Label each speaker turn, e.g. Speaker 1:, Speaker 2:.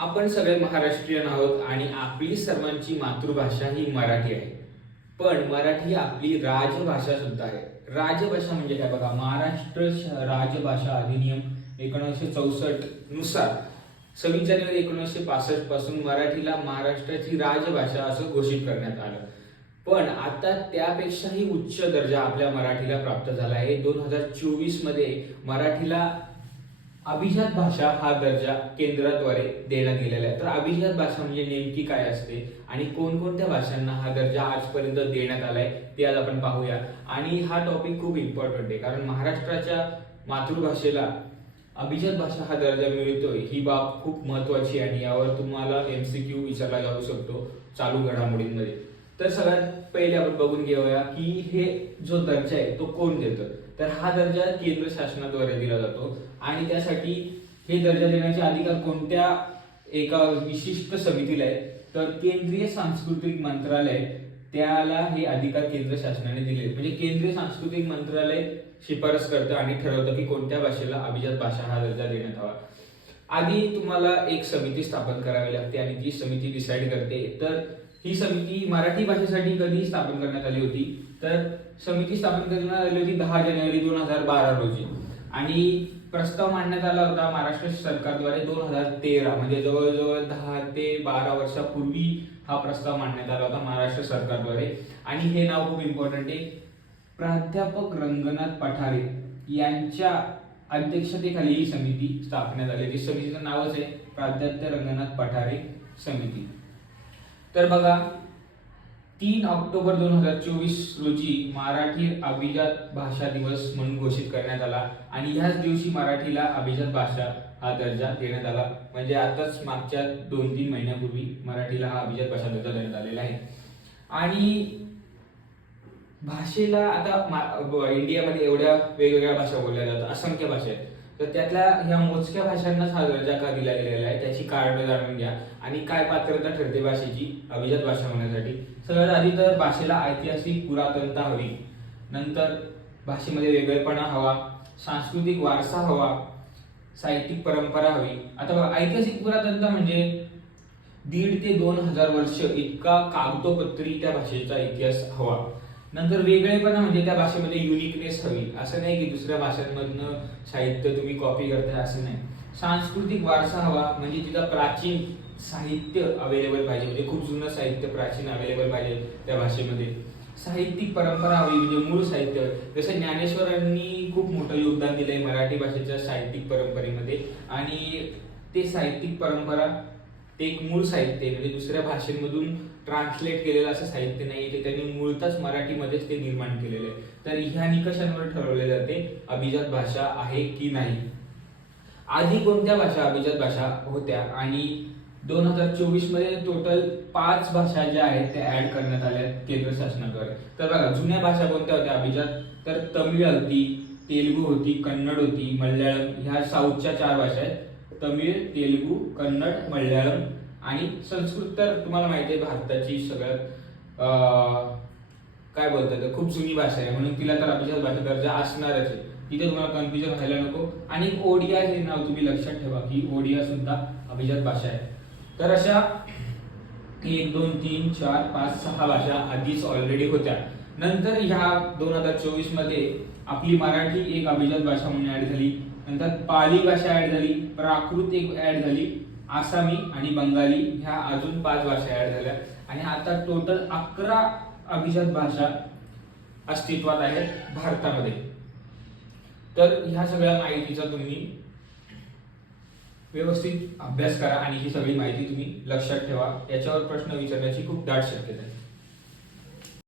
Speaker 1: आपण सगळे महाराष्ट्रीयन आहोत आणि आपली सर्वांची मातृभाषा ही मराठी आहे. पण मराठी आपली राजभाषा सुद्धा आहे. राजभाषा म्हणजे काय बघा महाराष्ट्र श- राजभाषा अधिनियम एकोणीसशे चौसष्टनुसार सव्वीस जानेवारी एकोणीसशे पासष्टपासून मराठीला महाराष्ट्राची राजभाषा असं घोषित करण्यात आलं. पण आता त्यापेक्षाही उच्च दर्जा आपल्या मराठीला प्राप्त झाला आहे. दोन हजार चोवीसमध्ये मराठीला अभिजात भाषा हा दर्जा केंद्राद्वारे देण्यात गेलेला आहे. तर अभिजात भाषा म्हणजे नेमकी काय असते आणि कोणकोणत्या भाषांना हा दर्जा आजपर्यंत देण्यात आलाय ते आज आपण पाहूया. आणि हा टॉपिक खूप इम्पॉर्टंट आहे कारण महाराष्ट्राच्या मातृभाषेला अभिजात भाषा हा दर्जा मिळतोय ही बाब खूप महत्वाची आणि यावर तुम्हाला एम सी क्यू विचारला जाऊ शकतो चालू घडामोडींमध्ये. तर सगळ्यात पहिले आपण बघून घेऊया की हे जो दर्जा आहे तो कोण देतं? तर हा दर्जा केंद्र शासनाद्वारे दिला जातो. आणि त्यासाठी हे दर्जा देण्याचे अधिकार कोणत्या एका विशिष्ट समितीला आहे तर केंद्रीय सांस्कृतिक मंत्रालय त्याला हे अधिकार केंद्र शासनाने दिले म्हणजे केंद्रीय सांस्कृतिक मंत्रालय शिफारस करतं आणि ठरवतं की कोणत्या भाषेला अभिजात भाषा हा दर्जा देण्यात हवा. आधी तुम्हाला एक समिती स्थापन करावी लागते आणि ती समिती डिसाईड करते. तर ही समिती मराठी भाषेसाठी कधी स्थापन करण्यात आली होती. तर समिती स्थापन करण्यात आली होती दहा जानेवारी दोन हजार बारा रोजी. आणि प्रस्ताव मांडण्यात आला होता महाराष्ट्र सरकारद्वारे दोन हजार तेरा म्हणजे जवळजवळ दहा ते बारा वर्षापूर्वी हा प्रस्ताव मांडण्यात आला होता महाराष्ट्र सरकारद्वारे. आणि हे नाव खूप इम्पॉर्टंट आहे. प्राध्यापक रंगनाथ पठारे यांच्या अध्यक्षतेखाली ही समिती स्थापण्यात आली ती समितीचं नावच आहे प्राध्यापक रंगनाथ पठारे समिती. तर बघा तीन ऑक्टोबर दोन हजार चोवीस रोजी मराठी अभिजात भाषा दिवस म्हणून घोषित करण्यात आला आणि ह्याच दिवशी मराठीला अभिजात भाषा हा दर्जा देण्यात आला. म्हणजे आताच मागच्या दोन तीन महिन्यापूर्वी मराठीला हा अभिजात भाषा दर्जा देण्यात आलेला आहे. आणि भाषेला आता इंडियामध्ये एवढ्या वेगवेगळ्या भाषा बोलल्या जातात असंख्य भाषा आहेत. तर त्यातल्या ह्या मोजक्या भाषांनाच हा दर्जा का दिला गेलेला आहे? त्याची कारण जाणून घ्या. आणि काय पात्रता ठरते भाषेची? अभिजात भाषा होण्यासाठी सगळ्यात आधी तर भाषेला ऐतिहासिक पुरातनता हवी. नंतर भाषेमध्ये वेगळेपणा हवा. सांस्कृतिक वारसा हवा. साहित्यिक परंपरा हवी. आता ऐतिहासिक पुरातनता म्हणजे दीड ते दोन हजार वर्ष इतका कागदोपत्री त्या भाषेचा इतिहास हवा. नंतर वेगळेपणा म्हणजे त्या भाषेमध्ये युनिकनेस हवी. असं नाही की दुसऱ्या भाषांमधनं साहित्य तुम्ही कॉपी करताय असं नाही. सांस्कृतिक वारसा हवा म्हणजे तिथं प्राचीन साहित्य अवेलेबल पाहिजे. म्हणजे खूप जुनं साहित्य प्राचीन अवेलेबल पाहिजे त्या भाषेमध्ये. साहित्यिक परंपरा हवी म्हणजे मूळ साहित्य. जसं ज्ञानेश्वरांनी खूप मोठं योगदान दिलंय मराठी भाषेच्या साहित्यिक परंपरेमध्ये. आणि ते साहित्यिक परंपरा ते एक मूळ साहित्य आहे म्हणजे दुसऱ्या भाषेमधून ट्रान्सलेट केलेलं असं साहित्य नाही ते त्यांनी मूळतच मराठीमध्येच ते निर्माण केलेलं आहे. तर ह्या निकषांवर ठरवले जाते? अभिजात भाषा आहे की नाही? आधी कोणत्या भाषा अभिजात भाषा होत्या? आणि दोन हजार चोवीसमध्ये टोटल पाच भाषा ज्या आहेत त्या ऍड करण्यात आल्या आहेत केंद्र शासनाकडे तर बघा जुन्या भाषा कोणत्या होत्या? अभिजात? तर तमिळ होती तेलुगू होती कन्नड होती मल्याळम ह्या साऊथच्या चार भाषा आहेत. तमिळ तेलुगू कन्नड मल्याळम आणि संस्कृत तर तुम्हाला माहिती आहे भारताची सगळ्यात काय बोलतात खूप जुनी भाषा आहे. म्हणून तिला तर अभिजात भाषा दर्जा असणारच आहे. तिथे तुम्हाला कन्फ्युजन व्हायला नको. आणि ओडिया हे नाव तुम्ही लक्षात ठेवा की ओडिया सुद्धा अभिजात भाषा आहे. तर अशा एक दोन तीन चार पाच सहा भाषा आधीच ऑलरेडी होत्या. नंतर ह्या दोन हजार चोवीसमध्ये आपली मराठी एक अभिजात भाषा म्हणून ऍड झाली. नंतर पाली भाषा ऍड झाली प्राकृत एक ऍड झाली आसामी आणि बंगाली ह्या अजून पाच भाषा ऍड झाल्या. आणि आता टोटल अकरा अभिजात भाषा अस्तित्वात आहेत भारतामध्ये. तर ह्या सगळ्या माहितीचा तुम्ही व्यवस्थित अभ्यास करा आणि ही सगळी माहिती तुम्ही लक्षात ठेवा. याच्यावर प्रश्न विचारण्याची खूप दाट शक्यता आहे.